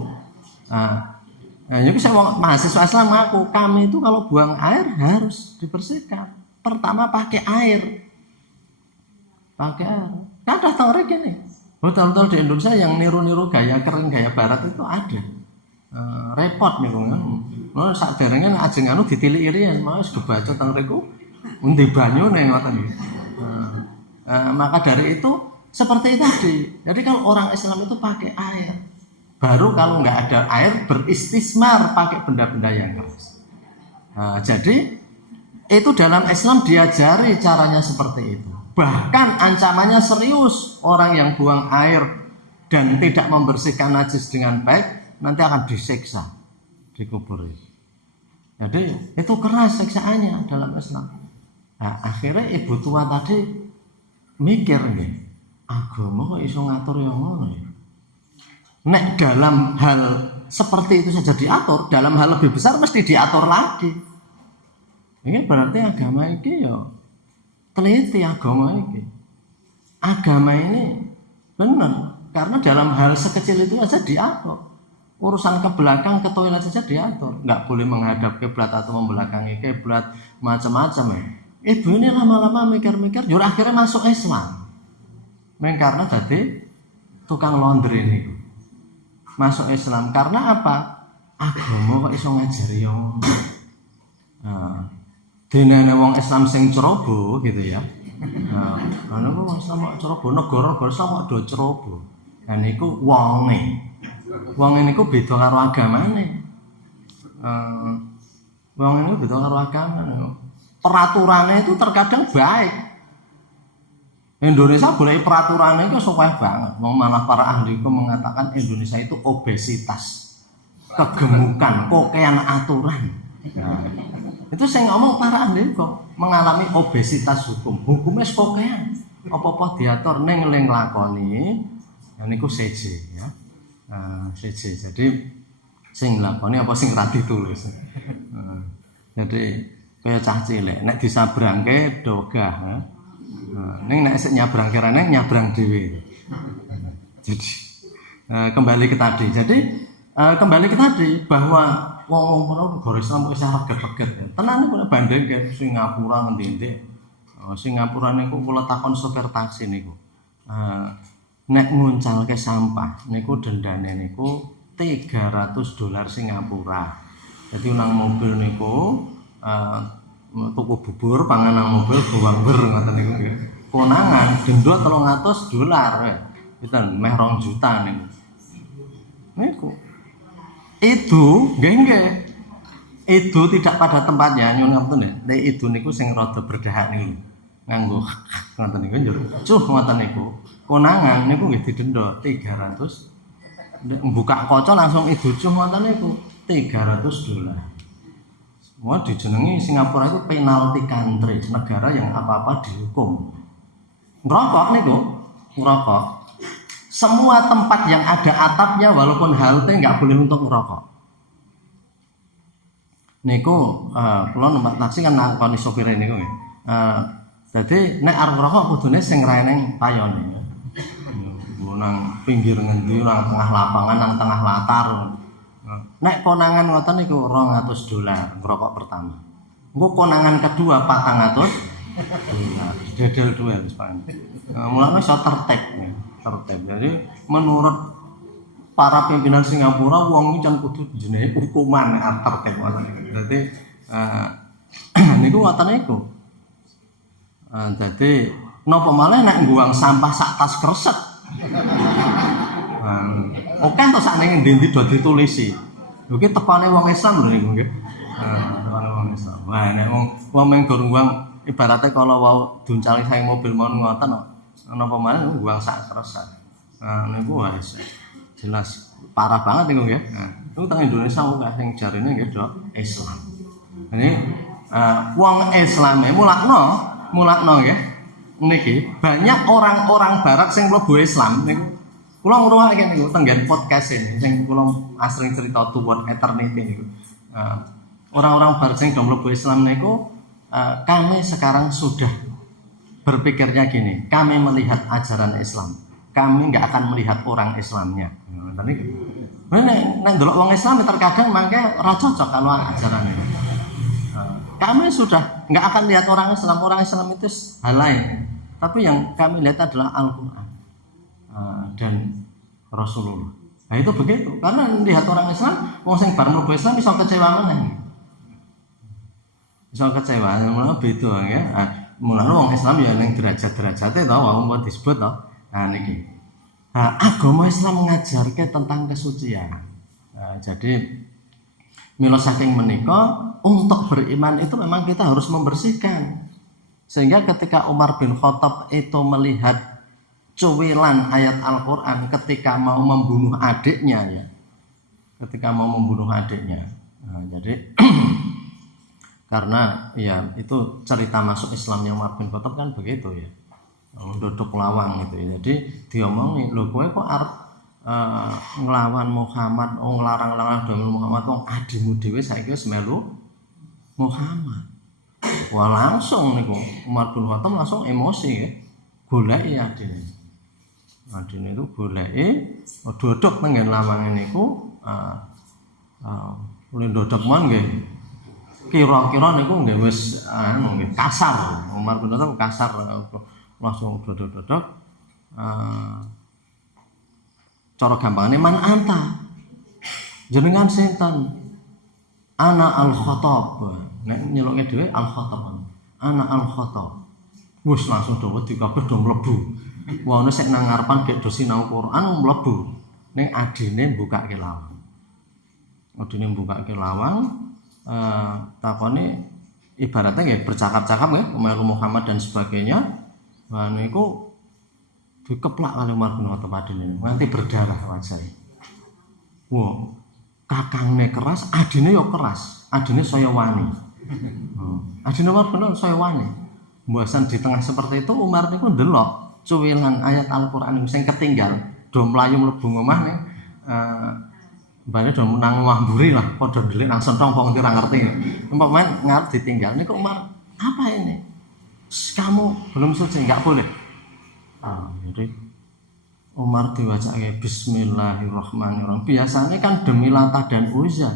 Jadi saya mahasiswa Islam aku, kami itu kalau buang air harus dibersihkan. Pertama pakai air. Pakai air. Kan datang rek ini. Hotel-hotel di Indonesia yang niru-niru gaya kering, gaya barat itu ada. Repot nih kan. Mau sak derenge ajeng anu ditilik irian, mau wis kebaca teng reku endi banyune ngoten iki. Maka dari itu seperti tadi. Jadi kalau orang Islam itu pakai air. Baru kalau nggak ada air beristismar pakai benda-benda yang keras. Jadi itu dalam Islam diajari caranya seperti itu. Bahkan ancamannya serius, orang yang buang air dan tidak membersihkan najis dengan baik nanti akan disiksa, dikubur. Jadi itu keras siksaannya dalam Islam. Nah, akhirnya ibu tua tadi mikir nih, agama kok iso ngatur yang ngono ya. Nek dalam hal seperti itu saja diatur, dalam hal lebih besar mesti diatur lagi. Ini berarti agama ini ya teliti agama ini. Agama ini benar, karena dalam hal sekecil itu saja diatur. Urusan ke belakang, ke toilet saja diatur. Nggak boleh menghadap kiblat atau membelakangi kiblat, macam-macam ya. Ibu ini lama-lama mikir-mikir, jujur akhirnya masuk Islam. Karena tadi tukang laundry ini masuk Islam. Karena apa? Agama kok iso ngajari yang dene wong Islam sing ceroboh gitu ya. Ana wong Islam ceroboh, negara-negara Islam kok do ceroboh. Lah niku wonge. Wong niku beda karo agamane. Wong niku beda karo agamane. Peraturannya itu terkadang baik. Indonesia boleh peraturannya itu sokeh banget. Malah para ahli itu mengatakan Indonesia itu obesitas, kegemukan, kokean aturan. Itu saya ngomong para ahli kok mengalami obesitas hukum. Hukumnya kokean. Apa-apa diatur neng leng lakoni. Nah niku CJ ya. CJ. Jadi sing lakoni apa sing ra ditulis. Jadi kaya cah cilik nek disabrangke dogah. Neng nek sik nyabrangke rene nyabrang dhewe. Jadi kembali ke tadi. Jadi kembali ke tadi bahwa wong negara Islam wis reget-reget ya. Tenan niku banding ke Singapura ngendi-endi. Singapura niku kula takon sopir taksi niku. Nek nguncalke sampah niku dendane niku $300 Singapura. Jadi nang mobil niku tuku bubur panganan mobil buang ber ngoten niku nggih. Konangan denda $300 ya. Itu meh 2 juta niku. Niku itu nggih itu tidak pada tempatnya nyun ngoten ya. Nek itu niku sing rada berdahak niku. Nganggo ngoten niku njur. Cuh ngoten niku. Konangan niku nggih didenda 300. Buka kaca langsung ibu cuh ngoten niku $300. Mau dijenengi Singapura itu penalty country, negara yang apa-apa dihukum. Ngerokok niku, ngerokok. Semua tempat yang ada atapnya walaupun halte nggak boleh untuk ngerokok. Niku kula numpak taksi kan nakoni sopir niku nggih. Dadi nek arep ngerokok kudune sing reneng payone. Nang pinggir ngendi nang tengah lapangan nang tengah latar. Nek konangan ngoten niku $200 ngerokok pertama. Engko konangan kedua $400. Dedel duel wis Pak. Mulane iso tertib. Jadi menurut para pimpinan Singapura wong iki can kudu jenenge hukuman tertib ngoten niku. Dadi niku ngoten niku. Dadi napa malih nek ngguang sampah sak tas kresek. Oke to sakniki endi-endi do ditulisi. Lho ki tepane wong Islam lho niku nggih. Tepane wong wong Islam. Wah nek wong mung wong ibaratnya kalau wau duncali saya mobil mau ngoten napa maneh buang sak kerasa. Nah niku wis jelas parah banget niku nggih. Nah, niku teng Indonesia akeh sing jarine nggih do Islam. Ini wong Islame mulakno nggih. Niki banyak orang-orang barat sing mlebu Islam niku. Kula ngrungokke niku tenggen podcast ini sing kula asring cerita Toward Eternity niku. Orang-orang barat sing mlebu Islam niku kami sekarang sudah berpikirnya gini, kami melihat ajaran Islam, kami nggak akan melihat orang Islamnya. Tadi, nek ndelok wong Islam terkadang mangke ora cocok kalau ajarannya. Kami sudah nggak akan lihat orang Islam itu hal lain, tapi yang kami lihat adalah Al-Quran dan Rasulullah. Nah itu begitu, karena lihat orang Islam, wong sing bar mlebu Islam iso kecewa meneh. Iso kecewa, malah beda ya. Mulane wong Islam ya ning derajat-derajate to wau disebut to. Nah niki. Agama Islam mengajarkan tentang kesucian. Jadi mila saking menika untuk beriman itu memang kita harus membersihkan. Sehingga ketika Umar bin Khattab itu melihat cuwilan ayat Al-Qur'an ketika mau membunuh adiknya ya. Ketika mau membunuh adiknya. Nah, jadi karena ya itu cerita masuk Islamnya Umar bin Khattab kan begitu ya, duduk lawang gitu ya. Jadi diomongi, lho kowe kok arep nglawan Muhammad, nglarang-larang dhewe Muhammad, wong adimu dhewe saiki wis melu Muhammad. Wah langsung niku Umar bin Khattab langsung emosi ya, goleki adine. Adine itu goleki duduk tenggen lawange niku mulai duduk mon nggih. Kira-kira niku nggih wis nggih kasar. Umar bin Khattab kasar langsung dodok-dodok. Cara gampangane man anta. Jenengan sinten? Ana al-Khattab. Nek nyeluke dhewe al-Khattab. Ana al-Khattab. Wis langsung wedi kabeh do mlebu. Wong sing nang ngarepan gek do sinau Quran mlebu. Ning adine mbukake lawang. Adine mbukake lawang. Takone ibaratnya nggih bercakap-cakap nggih melu Muhammad dan sebagainya. Nah niku dikeplak kali Umar bin Khattab adine nganti berdarah wajahe. Wah, kakangne keras, adine yo keras. Adine saya wani. Adine Umar bin Khattab saya wani. Mbasan di tengah seperti itu Umar niku ndelok cuwilan ayat Al-Qur'an sing ketinggal do mlayu mlebu omah ning bane do nang omah mburi lah padha ndelik nang senthong wong ora ngerti. Umpamane ngarep ditinggal niku Umar, apa ini? Kamu belum suci, enggak boleh. Jadi Umar diwacake bismillahirrahmanirrahim. Biasanya kan demi Lata dan Uzza.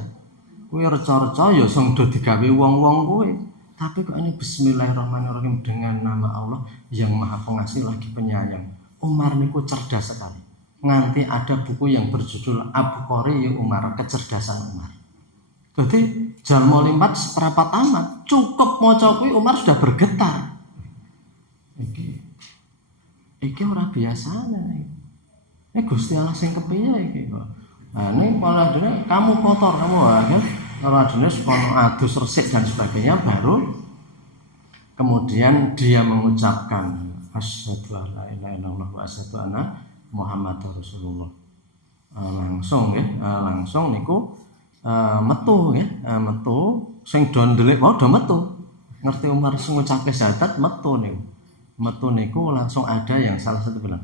Kuwi reca-reca ya sing do digawe wong-wong kuwi. Tapi kok ini bismillahirrahmanirrahim dengan nama Allah yang Maha Pengasih lagi Penyayang. Umar niku cerdas sekali. Nganti ada buku yang berjudul Abqari Umar, kecerdasan Umar. Jadi jalma limpat seprapat amat, cukup maca kuwi Umar sudah bergetar. Iki ora biasane. Ini Gusti Allah sing kepiye iki kok. Nah, ini malah dene kamu kotor, kamu kan ora dene kono adus resik dan sebagainya baru kemudian dia mengucapkan asyhadu alla ilaha illallah wa asyhadu anna Muhammad Rasulullah. Langsung ya, langsung niku metu ya, metu sing do ndelik wae do metu. Ngerti Umar sing ngucapke syahadat metu niku. Metu niku langsung ada yang salah satu bilang,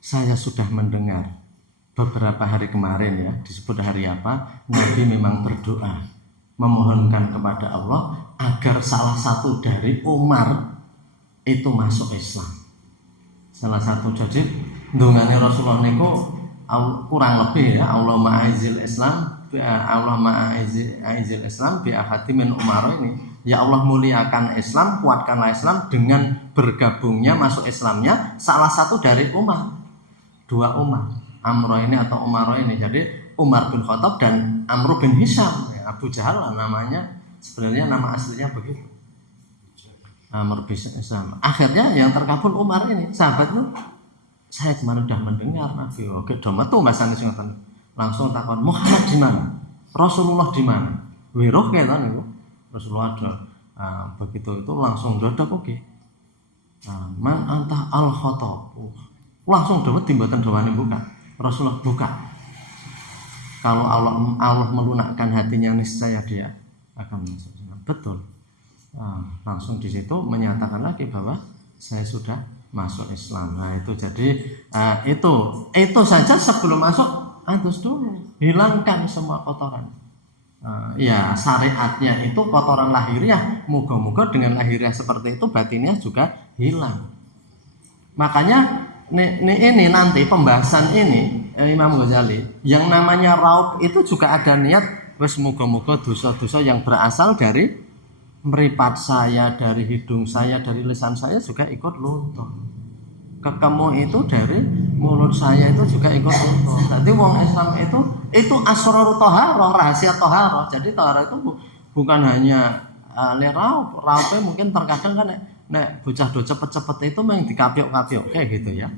saya sudah mendengar beberapa hari kemarin ya, disebut hari apa, Nabi memang berdoa memohonkan kepada Allah agar salah satu dari Umar itu masuk Islam. Salah satu jadi ndongane Rasulullah niku kurang lebih ya, Allah ma'izil Islam, Allah ma'izil Islam bi ahadi min Umar ini. Ya Allah muliakan Islam, kuatkanlah Islam dengan bergabungnya masuk Islamnya salah satu dari Umar. Dua Umar, Amro ini atau Umaro ini. Jadi Umar bin Khattab dan Amr bin Hisham. Abu Jahal lah namanya, sebenarnya nama aslinya begitu. Amr bin Hisham. Akhirnya yang terkabul Umar ini, sahabat itu, saya kemarin sudah mendengar Nabi. Oke, doma tuh bahasa Indonesia. Langsung takon, Muhammad di mana? Rasulullah di mana? Wiruh kayak tadi. Rasulullah ada begitu itu langsung dadak oke. Man anta al khotob. Langsung dapat timbatan dawane buka. Rasulullah buka. Kalau Allah melunakkan hatinya niscaya dia akan masuk Islam. Betul. Langsung di situ menyatakan lagi bahwa saya sudah masuk Islam. Nah itu jadi itu saja sebelum masuk antus dulu, hilangkan semua kotoran. Ya syariatnya itu kotoran lahiriah, moga-moga dengan lahiriah seperti itu batinnya juga hilang. Makanya ini nanti pembahasan ini Imam Ghazali yang namanya raub itu juga ada niat wes moga-moga dosa-dosa yang berasal dari meripat saya, dari hidung saya, dari lisan saya juga ikut luntur. Kekemu itu dari mulut saya itu juga ikut luntur. Jadi wong Islam itu asrarut thaharah, rahasia thaharah. Jadi thaharah itu bukan hanya raub mungkin terkadang kan nek bocah do cepet-cepet itu mung dikapiok-kapiok kayak gitu ya.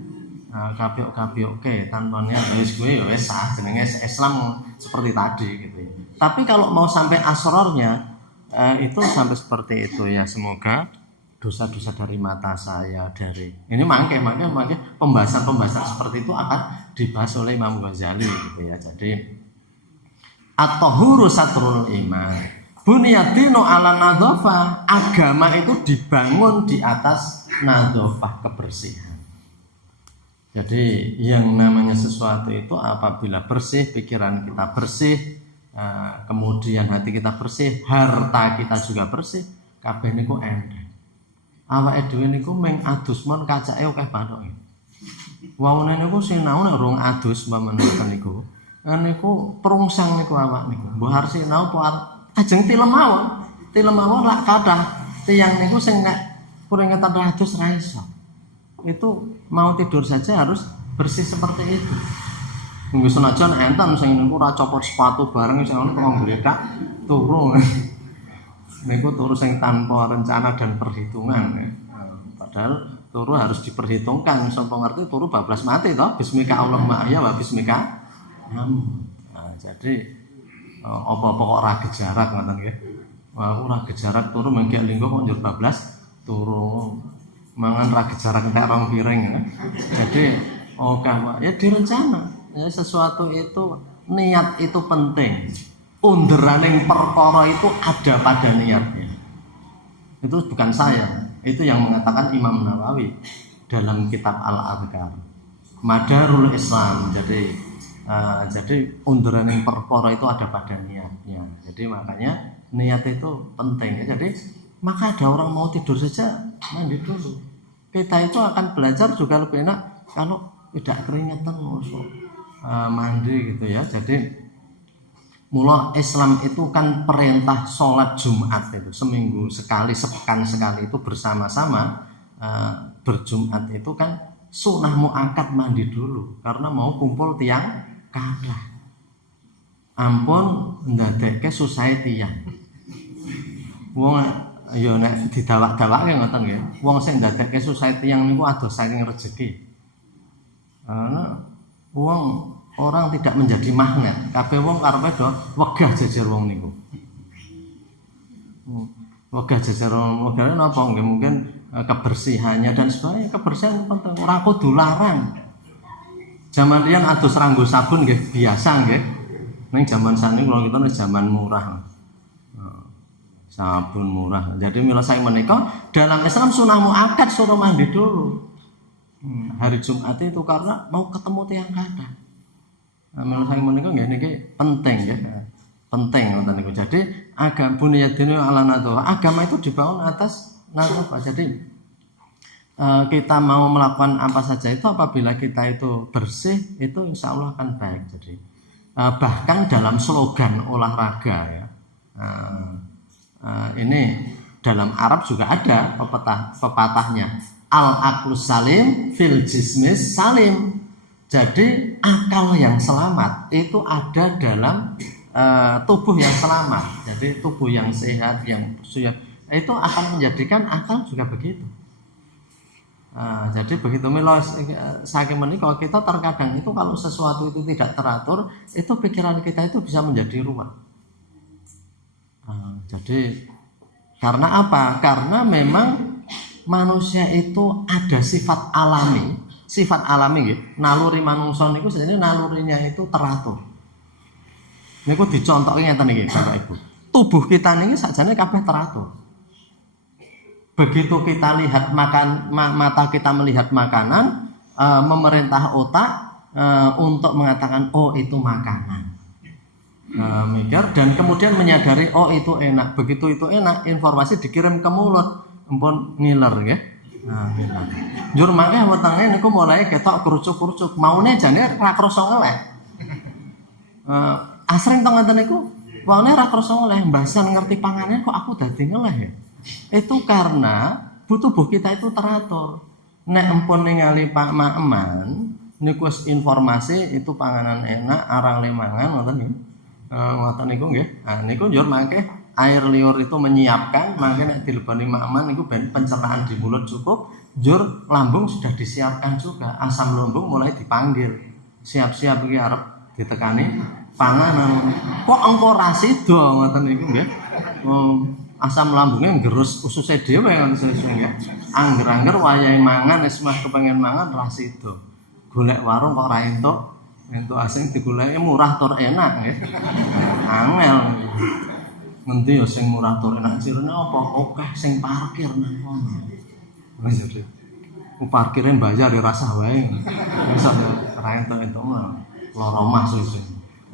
Kapiok-kapiok tanpanya wis kuwi wis sah jenenge Islam seperti tadi gitu ya. Tapi kalau mau sampai asrornya itu sampai seperti itu ya, semoga dosa-dosa dari mata saya dari ini mangke pembahasan seperti itu akan dibahas oleh Imam Ghazali gitu ya. Jadi at-tahuru satrul iman, bunyadinu ala nadzafah, agama itu dibangun di atas nadzafah, kebersihan. Jadi yang namanya sesuatu itu apabila bersih, pikiran kita bersih, kemudian hati kita bersih, harta kita juga bersih, kabeh niku endeng. Awake dhewe niku mung adus mon kacake akeh banget. Waune niku sinau nek urung adus pamanaken niku. Niku prungsang niku awak niku. Mbah arep sinau apa ajeng tilem mawon lak kathah tiyang niku sing nek kuringetan adus ra iso. Itu mau tidur saja harus bersih seperti itu. Nggih senajan enten sing niku ora copot sepatu bareng sing ono teng gledak turu. Niku turu sing tanpa rencana dan perhitungan ya. Padahal turu harus diperhitungkan, sapa ngerti turu bablas mati toh, bismika Allahumma ahya wa bismika. Jadi apa-apa kok ora gejarak ngoten nggih. Ora gejarak turu mengki linggo kok njur bablas turu. Mangan ra gejarak entek rong piring ya. Jadi ya direncana. Ya sesuatu itu niat itu penting. Underaning perkara itu ada pada niatnya. Itu bukan saya, itu yang mengatakan Imam Nawawi dalam kitab Al-Adhkar, Madarul Islam. Jadi underaning perkara itu ada pada niatnya. Jadi makanya niat itu penting. Jadi maka ada orang mau tidur saja mandi dulu. Kita itu akan belajar juga lebih enak kalau tidak keringetan mandi gitu ya. Jadi mula Islam itu kan perintah sholat Jumat itu seminggu sekali, sepekan sekali itu bersama-sama berjumat itu kan sunah muakkad mandi dulu karena mau kumpul tiang kathah. Ampun ndadekke susah tiang. Wong ya nek didawak-dawake ngoten nggih. Wong sing ndadekke susah tiang niku adoh saking rejeki. Wong orang tidak menjadi magnet. Kabeh wong karepe do wegah jejer wong niku. Wegah jejer wong wegah napa nggih mungkin kebersihannya dan sebagainya. Kebersihan penting ora kudu larang. Zaman riyen adus ranggo sabun nggih biasa nggih. Ning zaman saniki kula kita zaman murah. Sabun murah. Jadi mila saya menika dalam Islam sunah muakkad suruh mandi dulu. Hari Jumat itu karena mau ketemu tiang kathah. Menurut saya menika nggih niki penting ya. Penting ngoten niku. Jadi agama bunyadinu ala nadzafah. Agama itu dibangun atas nadzafah. Jadi kita mau melakukan apa saja itu apabila kita itu bersih itu insya Allah akan baik. Jadi bahkan dalam slogan olahraga ya. Ini dalam Arab juga ada pepatahnya. Al-aqlus salim fil jismis salim. Jadi akal yang selamat itu ada dalam tubuh yang selamat. Jadi tubuh yang sehat, yang sudah itu akan menjadikan akal juga begitu. Jadi begitu mila saking menika kita terkadang itu kalau sesuatu itu tidak teratur, itu pikiran kita itu bisa menjadi ruwet. Jadi Karena apa? Karena memang manusia itu ada sifat alami gitu. Naluri manungsa niku sebenarnya nalurinya itu teratur. Niku dicontohke ngeten iki Bapak Ibu. Tubuh kita niki sakjane kabeh teratur. Begitu kita lihat mata kita melihat makanan, memerintah otak untuk mengatakan oh itu makanan. Mikir dan kemudian menyadari oh itu enak. Begitu itu enak, informasi dikirim ke mulut, empun ngiler nggih. Nah, ngiler. Njur mangke wetenge niku mulai ketok kerucuk-kerucuk. Maune jane ra krasa ngeleh. Asring to ngoten niku, wonge ra krasa ngeleh, mbasan ngerti panganan kok aku dadi ngeleh ya. Itu karena tubuh kita itu teratur. Nek empun ningali Pak Makman niku informasi itu panganan enak, arang le mangan ngoten niku. Ngoten niku nggih. Nah niku njur mangke air liur itu menyiapkan, mangke nek dileboni Makman niku ben pencernaan di mulut cukup, njur lambung sudah disiapkan juga. Asam lambung mulai dipanggil. Siap-siap iki arep ditekani panganan. Kok engko ra sida ngoten niku nggih. Asam lambungnya ngerus ususnya dhewe ngono ya. Angger-angger wayahe mangan wis mah kepengen mangan ra sida. Golek warung kok ra entuk. Entuk asing digoleki murah tur enak nggih. Angel. Ngendi ya sing murah tur enak sirene apa? Akeh sing parkir nang kono. Wis jadi. Parkire mbayar ya rasah wae. Wis ra entuk mah lara mas wis.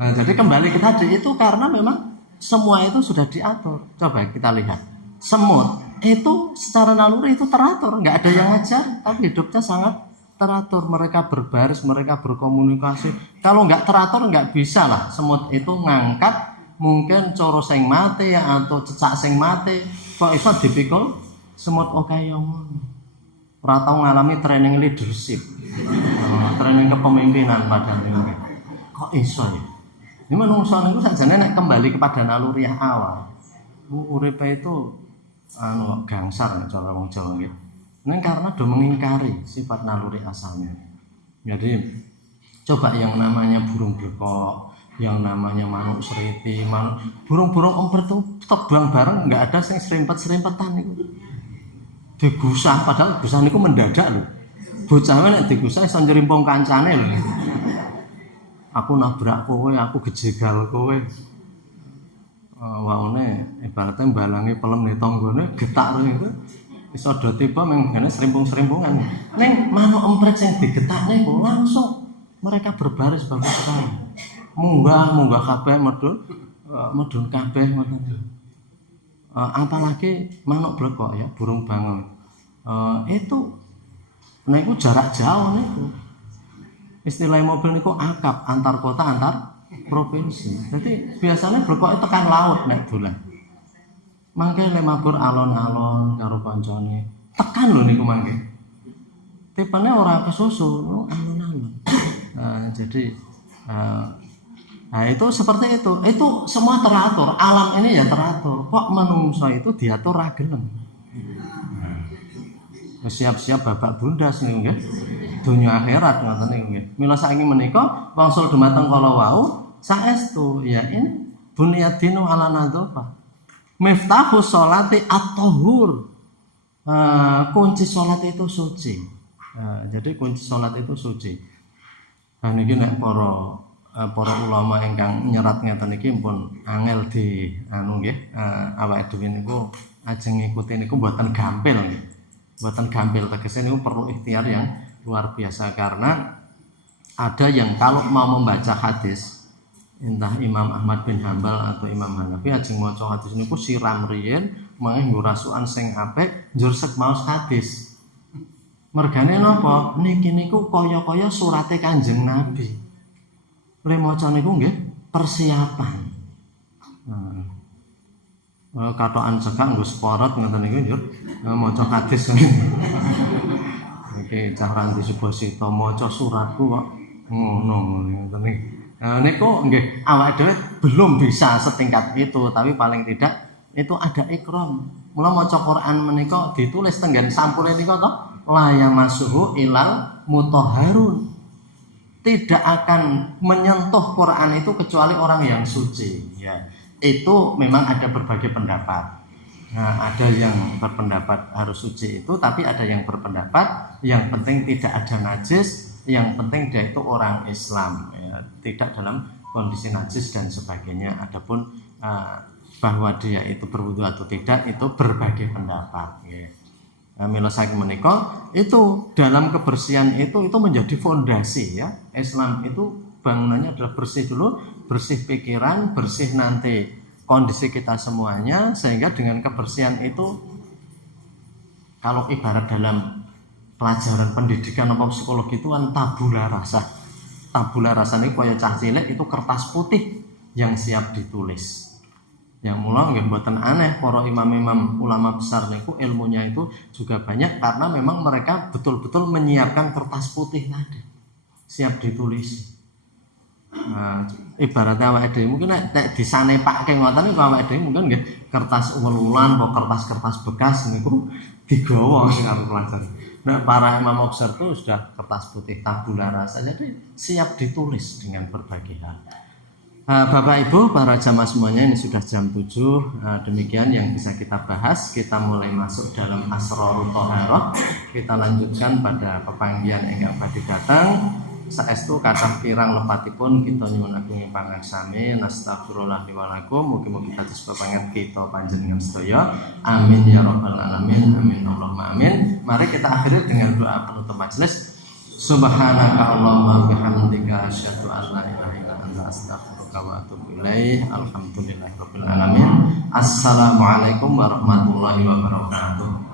Nah, jadi kembali ke tadi itu karena memang semua itu sudah diatur. Coba kita lihat. Semut itu secara naluri itu teratur, nggak ada yang ngajar, tapi hidupnya sangat teratur. Mereka berbaris, mereka berkomunikasi. Kalau nggak teratur nggak bisa lah. Semut itu ngangkat mungkin coro sing mati atau cecak sing mati. Kok iso dipikul semut oke yang ora tau ngalami training leadership, training kepemimpinan padahal ini. Kok iso ya? Ini manungsa niku sakjane nek kembali kepada naluri awal. Uripe itu gangsar cara wong Jawa nggih. Ning karena do mengingkari sifat naluri asalnya. Jadi coba yang namanya burung blekok, yang namanya manuk seriti, burung-burung emper itu terbang bareng nggak ada sing serimpet-serimpetan niku. Digusah padahal gusah niku mendadak lho. Bocah nek digusah iso njerimpung kancane lho. Aku nabrak kowe, aku gejegal kowe. Waune ibaratnya balangi pelem ning tanggane getak itu iso do tiba menggane serimpung-serimpungan. Ning manuk emprek sing digetakne kok langsung mereka berbaris bagus sekali. Munggah kabeh medun kabeh ngoten. Apalagi manuk blekok ya, burung bangau. Itu niku jarak jauh niku. Istilah mobil niku akap antar kota antar provinsi. Jadi biasanya blekok tekan laut nek dolan. Mangke le mabur alon-alon karo kancane. Tekan lho niku mangke. Tipene ora kesusu, alon-alon. Jadi itu seperti itu. Itu semua teratur. Alam ini ya teratur. Kok manungsa itu diatur ra gelem. Siap-siap babak bundas niku nggih. Dunia akhirat ngoten niku nggih. Mila saiki menika wangsul dumateng kala wau saestu ya ini bunyadinu ala nadhafah. Miftahu sholati at-tahur. Kunci salat itu suci. Jadi kunci salat itu suci. Nah niki nek para ulama ingkang nyerat ngeten niki pun angel di nggih awake dhewe niku ajeng ngikuti niku mboten gampil nggih. Mboten gampil tegese niku perlu ikhtiar yang luar biasa karena ada yang kalau mau membaca hadis entah Imam Ahmad bin Hambal atau Imam Hanafi ajeng maca hadis niku siram riyen mangke nggo rasukan sing apik njur sek maos hadis. Mergane napa? Niki niku kaya-kaya surate Kanjeng Nabi. Le maca niku nggih persiapan. Katokan cekak nggo sporot ngoten niku njur maca hadis. Iki cah Ranti Subasita maca suratku kok ngono ngoten niku. Niku nggih awake dhewe belum bisa setingkat itu, tapi paling tidak itu ada ikram. Mula maca Quran menika ditulis tenggen sampule nika to, la yamassuhu ilal mutahharun. Tidak akan menyentuh Quran itu kecuali orang yang suci, ya. Itu memang ada berbagai pendapat. Nah, ada yang berpendapat harus suci itu, tapi ada yang berpendapat yang penting tidak ada najis, yang penting dia itu orang Islam, ya, tidak dalam kondisi najis dan sebagainya. Adapun bahwa dia itu berwudu atau tidak itu berbagai pendapat. Ya. Mila saking menika itu dalam kebersihan itu menjadi fondasi ya. Islam itu bangunannya adalah bersih dulu, bersih pikiran, bersih nanti kondisi kita semuanya, sehingga dengan kebersihan itu kalau ibarat dalam pelajaran pendidikan atau psikologi itu kan tabula rasa. Tabula rasa ini kaya cah cilik itu kertas putih yang siap ditulis. Yang mula nggih mboten aneh para imam-imam ulama besar niku ilmunya itu juga banyak karena memang mereka betul-betul menyiapkan kertas putih tadi siap ditulis. Ibaratnya awake dhewe mungkin nek disanepake ngoten niku awake dhewe mungkin nggih kertas ululan atau kertas-kertas bekas niku digawa sing arep pelajar. Nah, para imam besar itu sudah kertas putih tabula rasa jadi siap ditulis dengan berbagai hal. Bapak Ibu, para jamaah semuanya, ini sudah jam 7. Demikian yang bisa kita bahas. Kita mulai masuk dalam Asrarut Thaharah. Kita lanjutkan pada pepanggihan ingkang badhe datang. Saestu kathah kirang lepatipun kita nyuwun agung pangaksami nastagfirullah li wa lakum. Mugi-mugi kados pepanget kita panjenengan sedaya. Amin ya rabbal alamin. Amin Allahumma amin. Mari kita akhiri dengan doa penutup majelis. Subhanaka Allahumma bihamdika asyhadu an la ilaha illa anta astaghfiruka wa atubu ilaik. Alhamdulillahirabbil alamin. Assalamualaikum warahmatullahi wabarakatuh.